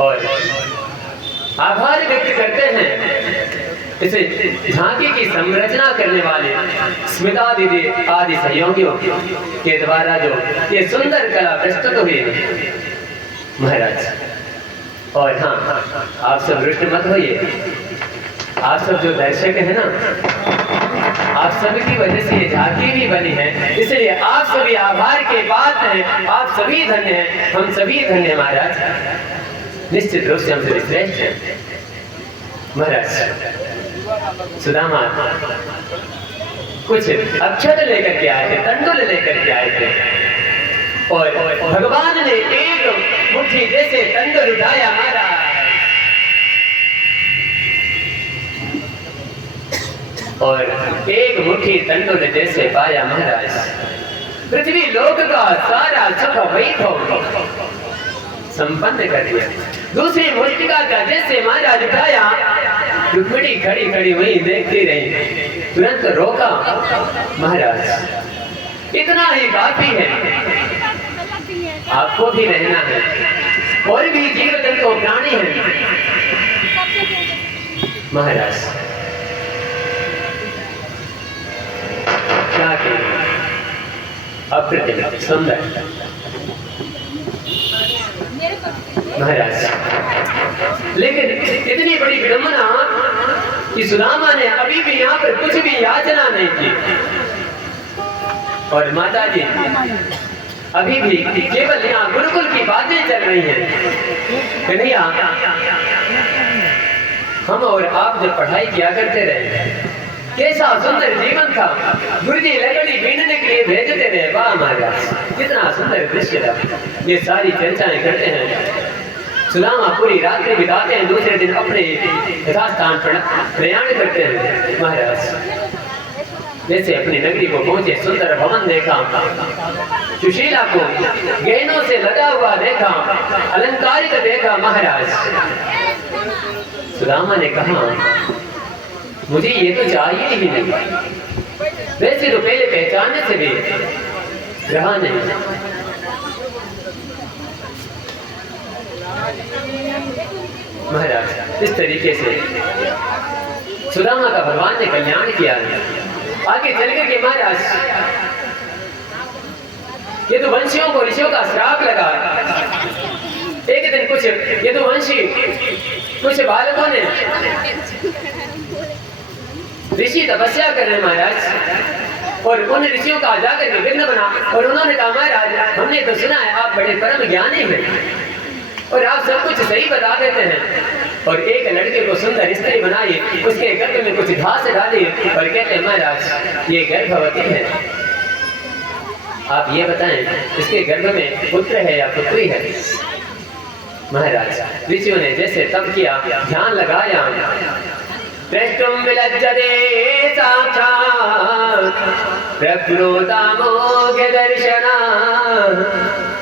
और आभार व्यक्त करते हैं इसे झांकी की संरचना करने वाले स्मिता दीदी आदि सहयोगियों के द्वारा जो ये सुंदर कला प्रस्तुत हुई महाराज। और हाँ, आप सब रुष्ट मत होइए, आप सब जो दर्शक है ना, आप सभी की वजह से ये झांकी भी बनी है, इसलिए आप सभी आभार के पात्र हैं, आप सभी धन्य हैं, हम सभी धन्य महाराज। निश्चित रूप से हम सभी श्रेष्ठ हैं महाराज। सुदामा कुछ अक्षत लेकर के आए थे, तंडुल लेकर के आए थे और भगवान ने एक मुट्ठी जैसे तंडुल उठाया महाराज, और एक मुट्ठी तंडुल जैसे पाया महाराज, पृथ्वी लोक का सारा सुख वैभव संपन्न कर दिया। दूसरी मुट्टिका का जैसे महाराज उठाया, रुक्मिणी खड़ी खड़ी वहीं देखती रही, तुरंत रोका महाराज, इतना ही काफी है, आपको भी रहना है, और भी जीव जंतु प्राणी है महाराज। क्या अप्रतिम सुंदर महाराज। लेकिन इतनी बड़ी विडंबना कि सुदामा ने अभी भी यहाँ पर कुछ भी याचना नहीं की, और माता जी अभी भी केवल यहाँ गुरुकुल की बातें चल रही हैं। कन्हैया, हम और आप जब पढ़ाई किया करते रहे, कैसा सुंदर जीवन था, गुरुजी लकड़ी बीनने के लिए भेजते रहे, वाह महाराज कितना सुंदर दृश्य था। ये सारी चर्चाएं करते हैं, सुदामा पूरी रात्रि बिताते हैं, दूसरे दिन अपने यथास्थान पर प्रयाण करते हैं महाराज। जैसे अपनी नगरी को पहुंचे, सुंदर भवन देखा, सुशीला को गहनों से लगा हुआ देखा, अलंकारित देखा महाराज। सुदामा ने कहा, मुझे ये तो चाहिए ही नहीं, वैसे तो पहले पहचानने से भी रहा नहीं। महाराज इस तरीके से सुदामा का भगवान ने कल्याण किया है। आगे चल करके महाराज ये तो वंशियों को ऋषियों का श्राप लगा। एक दिन कुछ ये तो वंशी कुछ बालकों ने ऋषि तपस्या कर रहे महाराज, और उन ऋषियों का जाकर के विघ्न बना, और उन्होंने कहा महाराज हमने तो सुना है आप बड़े परम ज्ञानी हैं और आप सब कुछ सही बता देते हैं, और एक लड़के को सुंदर स्त्री बनाई, उसके गर्भ में कुछ घास डाली और कहते हैं महाराज ये गर्भवती है, आप ये बताएं इसके गर्भ में पुत्र है या पुत्री है। महाराज ऋषियों ने जैसे तप किया, ध्यान लगाया, प्रष्टुम विलज्जते साक्षात् प्रकृतामोघ दर्शना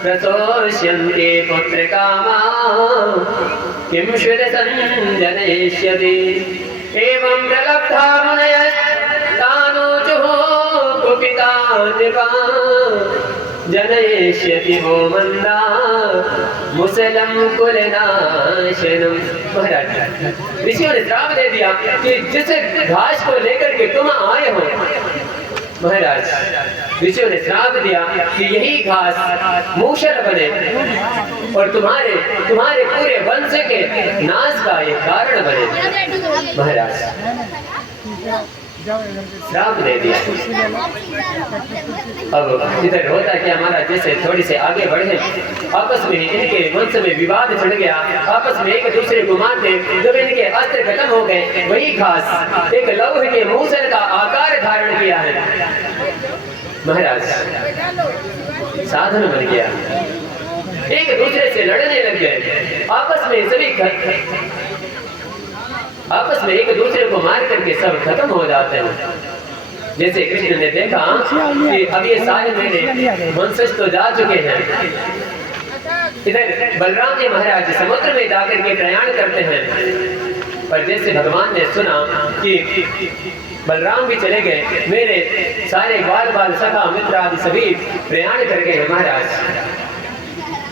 प्रसोष्यन्ते पुत्रकामा किं शुद्ध संजनयिष्यति। एवं प्रलब्धा मुनयस्तानोचुः कुपिता नृपा जनयिष्यति वो मंदा मुसलम कुलनाशनम। महाराज ऋषियों ने श्राप दे दिया कि जिस घास को लेकर के तुम आए हो, महाराज ऋषियों ने श्राप दिया कि यही घास मूषल बने और तुम्हारे पूरे वंश के नाश का ये कारण बने। महाराज श्राप दे दिया। अब इधर होता क्या महाराज, जैसे थोड़ी से आगे बढ़े, आपस में इनके वंश में विवाद चढ़ गया, आपस में एक दूसरे को मारते। जब इनके अस्त्र खत्म हो गए, वही घास एक लौह के मूसल का आकार धारण किया है महाराज, साधन बन गया। एक दूसरे से लड़ने लग गए, आपस में सभी आपस में एक दूसरे को मार करके सब खत्म हो जाते हैं। जैसे कृष्ण ने देखा कि अब ये सारे मेरे वंशज तो जा चुके हैं, इधर बलराम जी महाराज समुद्र में जाकर के प्रयाण करते हैं, पर जैसे भगवान ने सुना कि बलराम भी चले गए, मेरे सारे बाल बाल सखा मित्र आदि सभी प्रयाण कर गए महाराज,